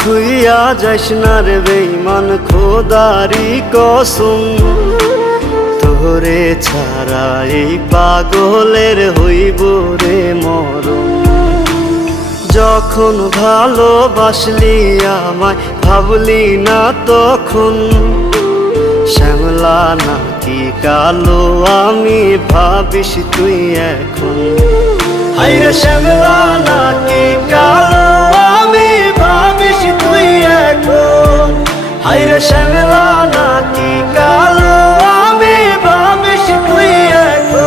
থুইয়া যাইস না রে বেঈমান, খোদারি কসম। তোরে ছাড়া এই পাগলের হইব রে মরণ। যখন ভালোবাসলি আমায় ভাবলি না তখন, শ্যামলা নাকি কালো আমি ভাবিস তুই এখন। হায়রে শ্যামলা নাকি কালো আমি ভাবিস তুই এখন। হায়রে শ্যামলা নাকি কালো আমি ভাবিস তুই এখন।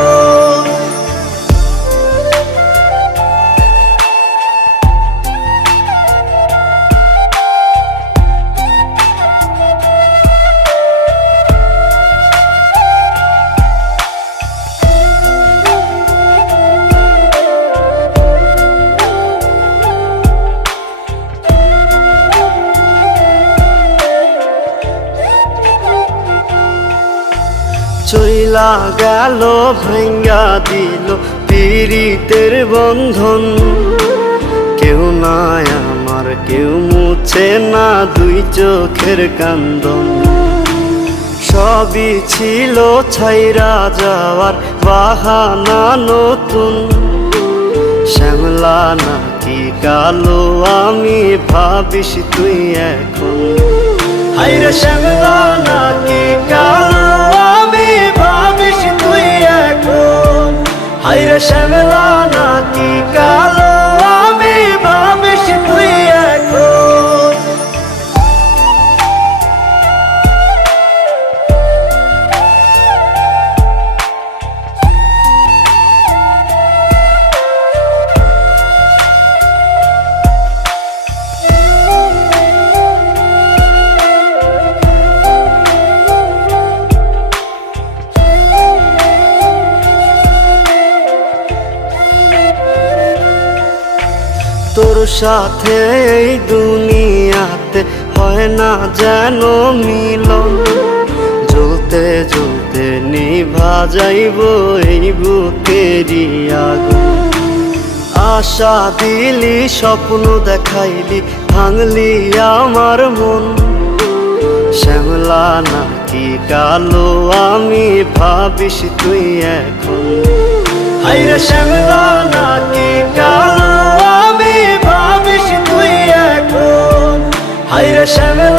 চইলা গেল ভাঙ্গা দিল পীড়িতের বন্ধন। কেউ নাই আমার, কেউ মুছে না দুই চোখের কান্দন। সবই ছিল ছাইরা যাওয়ার বাহানা নতুন। শ্যামলা নাকি কালো আমি ভাবিস তুই এখন। হায়রে শ্যামলা নাকি কালো আমি ভাবিস তুই এখন। হায়রে শ্যামলা নাকি কালো আমি ভাবিস তুই এখন। তোর সাথে এই দুনিয়াতে হয় না যেন মিলন। জ্বলতে জ্বলতে নিভা যাইব এই বুকেরই আগুন। আশা দিলি, স্বপ্ন দেখাইলি, ভাঙলি আমার মন। শ্যামলা নাকি কালো আমি ভাবিস তুই এখন। হায়রে শ্যামলা নাকি কালো আমি ভাবিস তুই এখন। হায়রে শ্যামলা